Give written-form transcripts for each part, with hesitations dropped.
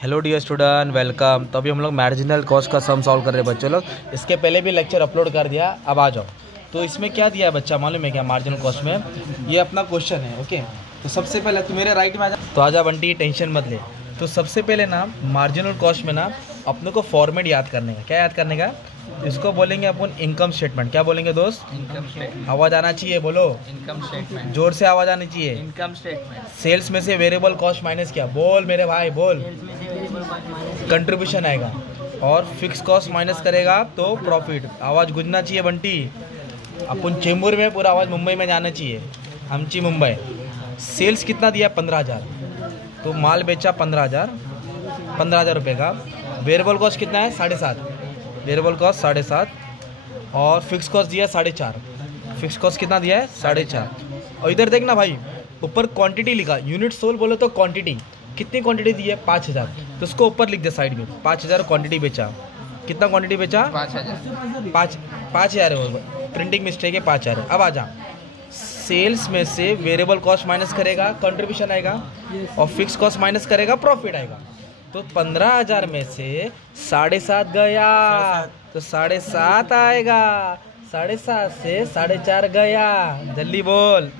Hello dear student, welcome. तो अभी हम लोग मार्जिनल कॉस्ट का सम सॉल्व कर रहे हैं बच्चों लोग। इसके पहले भी लेक्चर अपलोड कर दिया, अब आ जाओ। तो इसमें क्या दिया है बच्चा मालूम है क्या? मार्जिनल कॉस्ट में ये अपना क्वेश्चन है। ओके, तो सबसे पहले तू मेरे राइट में आ जा। तो आजा बंटी, टेंशन मत ले। तो सबसे पहले ना मार्जिनल कॉस्ट में ना अपने को फॉर्मेट याद करने का। क्या याद करने का? इसको बोलेंगे अपन इनकम स्टेटमेंट। क्या बोलेंगे दोस्त? Income statement. आवाज़ आना चाहिए, बोलो। Income statement. जोर से आवाज़ आनी चाहिए। Income statement. सेल्स में से वेरिएबल कॉस्ट माइनस क्या? बोल मेरे भाई, बोल। कंट्रीब्यूशन आएगा। और फिक्स कॉस्ट माइनस करेगा तो प्रॉफिट। आवाज़ गूंजना चाहिए बंटी। अपन चेंबूर में पूरा आवाज़ मुंबई में जाना चाहिए। हमची मुंबई। सेल्स कितना दिया? 15,000। तो माल बेचा 15,000 रुपये का। वेरिएबल कॉस्ट कितना है? 7.5। वेरिएबल कॉस्ट 7.5 और फिक्स कॉस्ट दिया 4.5। फिक्स कॉस्ट कितना दिया है? 4.5। और इधर देखना भाई, ऊपर क्वांटिटी लिखा। यूनिट सोल बोलो तो क्वांटिटी कितनी क्वांटिटी दी है? 5,000। तो उसको ऊपर लिख दे साइड में। 5,000 क्वांटिटी बेचा। कितना क्वांटिटी बेचा? 5,000। 5,000 है, प्रिंटिंग मिस्टेक है, 5,000 है। अब आ जा। सेल्स में से वेरिएबल कॉस्ट माइनस करेगा, कंट्रीब्यूशन आएगा। और फिक्स कॉस्ट माइनस करेगा, प्रॉफिट आएगा। तो 15,000 में से 7.5 गया तो 7.5 आएगा। 7.5 से 4.5 गया, जल्दी बोल।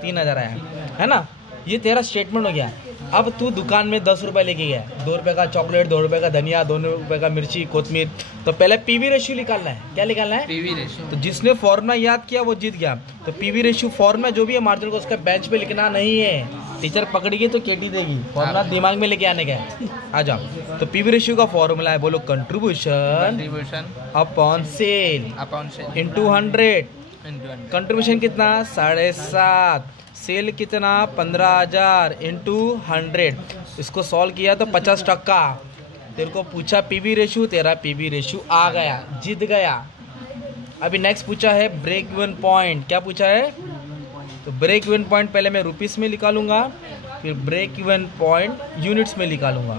3,000 आया है ना। ये तेरा स्टेटमेंट हो गया। अब तू दुकान में 10 रुपये लेके गया। 2 रुपये का चॉकलेट, 2 रुपये का धनिया, 2 रुपये का मिर्ची, कोतमीर। तो पहले पीवी रेशियो निकालना है। क्या निकालना है? PV ratio. तो जिसने फॉर्मूला याद किया वो जीत गया। तो पीवी रेशियो फॉर्मूला जो भी है मार्जिनल को उसका बेंच पे लिखना नहीं है। टीचर पकड़ेगी तो केटी देगी। फॉर्मूला दिमाग में लेके आने का है। आ जाओ। तो पीवी रेशियो का फॉर्मूला है, बोलो। Contribution upon sale into 100। Contribution कितना? 7.5। सेल कितना? 15,000 इंटू 100। इसको सॉल्व किया तो 50%। तेरे को पूछा पीवी रेशियो, तेरा पीवी रेशियो आ गया, जीत गया। अभी नेक्स्ट पूछा है ब्रेक इवन पॉइंट। क्या पूछा है? तो ब्रेक इवन पॉइंट पहले मैं रुपीस में निकालूंगा, फिर ब्रेक इवन पॉइंट यूनिट्स में निकालूंगा।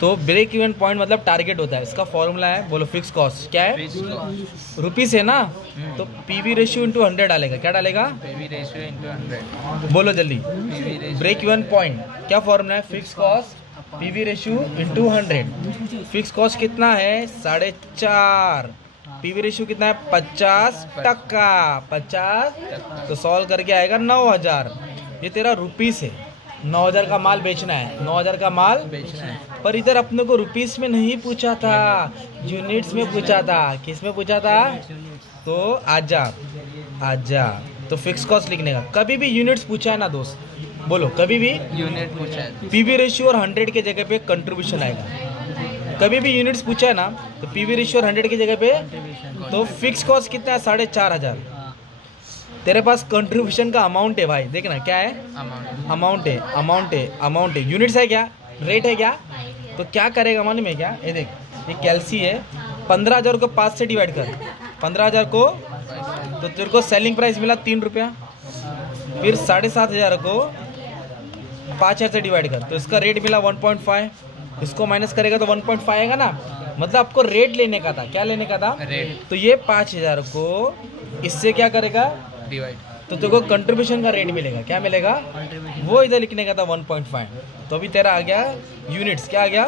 तो ब्रेक इवन पॉइंट मतलब टारगेट होता है। इसका फॉर्मूला है, बोलो। फिक्स कॉस्ट क्या है? रुपीस है ना। तो पीवी रेशियो इंटू 100 डालेगा। क्या डालेगा? PV ratio into 100। बोलो जल्दी। ब्रेक इवन पॉइंट क्या फॉर्मूला है? Fix cost PV ratio into 100। Fix cost कितना है? 4.5। पीवी रेशियो कितना है? 50%। 50 तो सॉल्व करके आएगा 9,000। ये तेरा रुपीस है। 9,000 का माल बेचना है। 9,000 का माल बेचना है। पर इधर अपने को रुपीस में नहीं पूछा था, यूनिट्स में पूछा था। किस में पूछा था? तो आजा। तो फिक्स कॉस्ट लिखने का। कभी भी यूनिट्स पूछा है ना दोस्त, बोलो। कभी भी यूनिट पूछा है। पीवी रेशियो और 100 के जगह पे कंट्रीब्यूशन आएगा। कभी भी यूनिट्स पूछा है ना तो पीवी रेशियो और 100 की जगह पे। तो फिक्स कॉस्ट कितना है? 4,500। तेरे पास कंट्रीब्यूशन का अमाउंट है भाई, देखना क्या है? अमाउंट है। यूनिट्स है क्या? रेट है क्या? तो क्या करेगा मालूम है क्या? ये देख, ये कैलसी है। 15,000 को 5 से डिवाइड कर। 15,000 को तो तेरे को सेलिंग प्राइस मिला 3 रुपया। फिर 7,500 को 5,000 से डिवाइड कर, तो इसका रेट मिला 1.5। इसको माइनस करेगा तो 1.5 आएगा ना। मतलब आपको रेट लेने का था। क्या लेने का था? रेट। तो ये 5,000 को इससे क्या करेगा? डिवाइड। तो तेरे को कंट्रीब्यूशन का रेट मिलेगा। क्या मिलेगा? वो इधर लिखने का था 1.5। तो अभी तेरा आ गया यूनिट्स। क्या आ गया?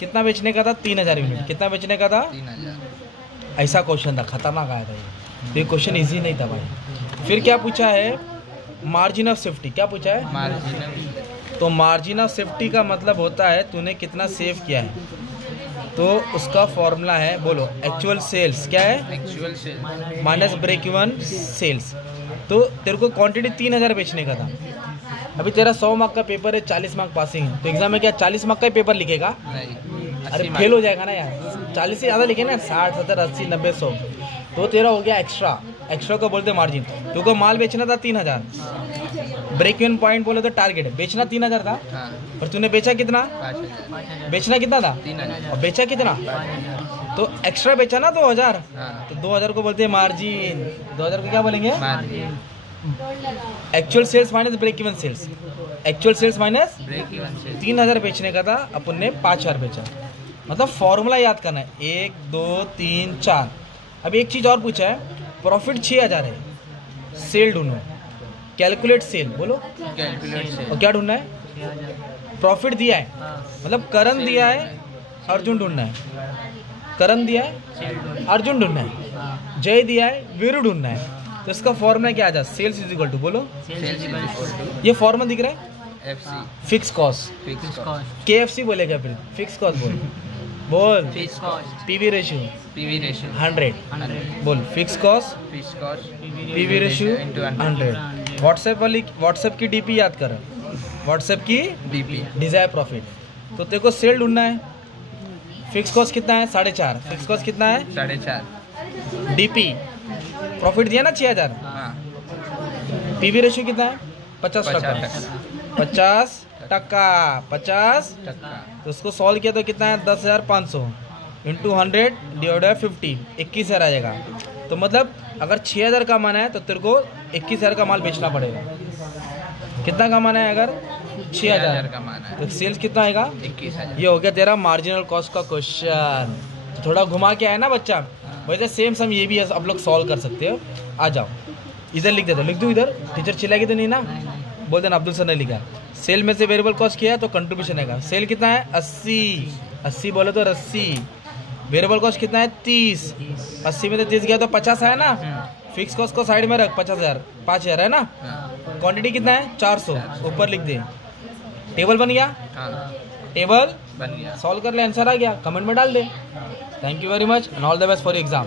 कितना बेचने का था? 3,000 यूनिट। कितना बेचने का था? 3,000। ऐसा क्वेश्चन था, खतरनाक आया था ये क्वेश्चन। इजी नहीं था भाई। फिर क्या पूछा है? Margin of safety. क्या पूछा है? मार्जिनल। तो मार्जिन ऑफ सेफ्टी का मतलब होता है तूने कितना सेव किया है। तो उसका फॉर्मूला है, बोलो। एक्चुअल सेल्स क्या है? Actual sale minus break even sales. तो तेरे को क्वांटिटी 3,000 बेचने का था। अभी तेरा 100 मार्क का पेपर है, 40 मार्क पासिंग है। तो एग्जाम में क्या 40 मार्क का ही पेपर लिखेगा? नहीं। अरे फेल हो जाएगा ना यार। 40 से ज़्यादा लिखे ना, 60, 70, 80, 90, 100। तो तेरा हो गया एक्स्ट्रा को बोलते मार्जिन। क्योंकि माल बेचना था 3,000। ब्रेक इवन पॉइंट बोले तो टारगेट है। बेचना 3,000 था, पर तूने बेचा कितना? 5,000। बेचना कितना था? 3,000। और बेचा कितना? तो एक्स्ट्रा बेचा ना 2,000। तो 2,000 को बोलते हैं मार्जिन। 2,000 को क्या बोलेंगे? Margin. Actual sales minus break even sales. Actual sales minus break even sale. 3,000 बेचने का था, अपन ने 5,000 बेचा। मतलब फॉर्मूला याद करना है। 1, 2, 3, 4। अभी एक चीज़ और पूछा है, प्रॉफिट 6,000 है, सेल ढूंढो। कैलकुलेट सेल, बोलो। Calculate sale. और क्या ढूंढना है? प्रॉफिट दिया है, हाँ मतलब करण दिया है, अर्जुन ढूंढना है। करण दिया है, सेल ढूंढ अर्जुन ढूंढना है। हाँ जय दिया है, वीरू ढूंढना है। तो इसका फॉर्मूला क्या आ जाए? सेल्स इज इक्वल टू, बोलो सेल्स इक्वल टू ये फॉर्मूला दिख रहा है, FC fix cost. Fix cost KFC बोलेगा फिर, फिक्स कॉस्ट बोल, बोल fix cost PV ratio PV ratio 100, 100 बोल fix cost fix cost PV ratio into 100। WhatsApp की डीपी याद कर, व्हाट्सएप की DP डिजायर प्रॉफिट। तो तेरे को सेल ढूंढना है, फिक्स कॉस्ट कितना है? 4.5। फिक्स कॉस्ट कितना है? 4.5 डीपी प्रॉफिट दिया ना 6000। हाँ पीवी रेशियो कितना है? 50%। 50%। तो उसको सॉल्व किया तो कितना है? 10,500 इंटू 100 डिवाइड बाई 50, 21,000 आ जाएगा। तो मतलब अगर 6,000 का माना है तो तेरे को 21,000 का माल बेचना पड़ेगा। कितना कमाना है? अगर 6,000 का माना है तो सेल्स कितना आएगा? 21,000। ये हो गया तेरा मार्जिनल कॉस्ट का क्वेश्चन। थोड़ा घुमा के आया ना बच्चा, वैसे सेम सम ये भी आप लोग सॉल्व कर सकते हो। आ जाओ इधर लिख देते, लिख दूँ इधर? टीचर चिल्लाएगी तो नहीं ना? बोल देना अब्दुल सर ने लिखा। सेल में से वेरिएबल कॉस्ट किया तो कंट्रीब्यूशन आएगा। सेल कितना है? 80 बोले तो 80। वेरिएबल कॉस्ट कितना है? 30। 80 में से 30 गया तो 50 है ना। फिक्स कॉस्ट को साइड में रख, 5,000 है ना। हाँ क्वांटिटी कितना है? 400। ऊपर लिख दे। टेबल बन गया, हाँ टेबल बन गया। सॉल्व कर ले, आंसर आ गया, कमेंट में डाल दे। Thank you very much and all the best for exam.